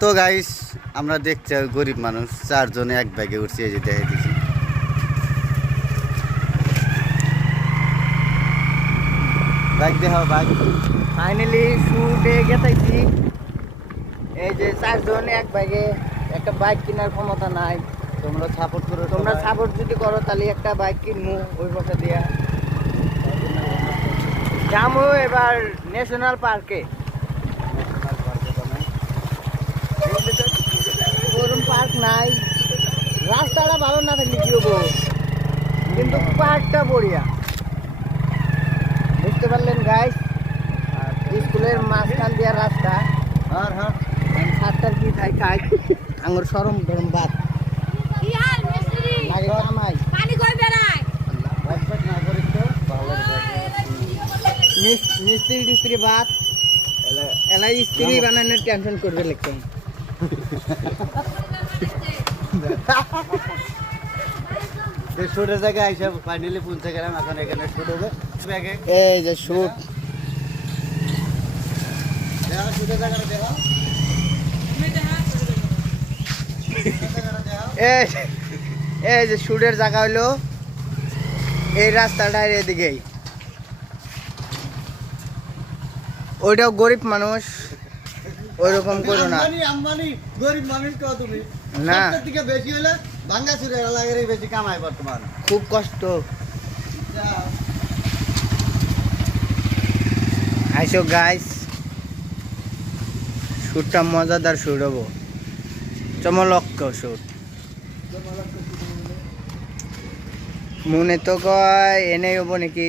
তো গাইস আমরা দেখছি গরিব মানুষ চারজনে এক ব্যাগে উঠছি এই যে দেখে দিছি। বাইক দেখাও বাইক ফাইনালি শুটে গেতাইছি এই যে চারজন এক বাইকে একটা বাইক কেনার ক্ষমতা নাই। তোমরা সাপোর্ট করো তোমরা সাপোর্ট যদি করো তাহলে একটা বাইক কিনবো ওই পথে দিয়া। যাব এবার ন্যাশনাল পার্কে ওরম পার্ক নাই রাস্তাটা ভালো না থাকলে কি হব? কিন্তু পার্কটা বড়িয়া। বুঝতে পারলেন গাইস স্কুলের মাঝখান দিয়া রাস্তা। হ্যাঁ হ্যাঁ। সাতটার কি খাই খাই আঙুর সরম কি হাল মিস্ত্রি? টিস্ত্রি ভাত। এলা স্ত্রী বানানোর টেনশন করবে লিখতাম শুটের জায়গায় আইসা ফাইনালি পৌঁছে গেলাম এখন এখানে শুট হবে। ব্যাগে এই যে শুট। দেখা শুটের জায়গাটা দেখা। এই এই যে শুটের জায়গা হলো এই রাস্তাটার এদিকেই। ওইটাও গরিব মানুষ। ওইরকম করো না। আম্বানি গরিব মানুষ তুমি। না। বেশি হলে ভাঙ্গা চুরের এলাকারই বেশি কামাই বর্তমান। খুব কষ্ট। আইসো গাইস শুটটা মজাদার শুট হব। চমলক্ষ শুট মনে তো কয় এনেই হব নাকি?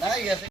দাঁড়াই গেছে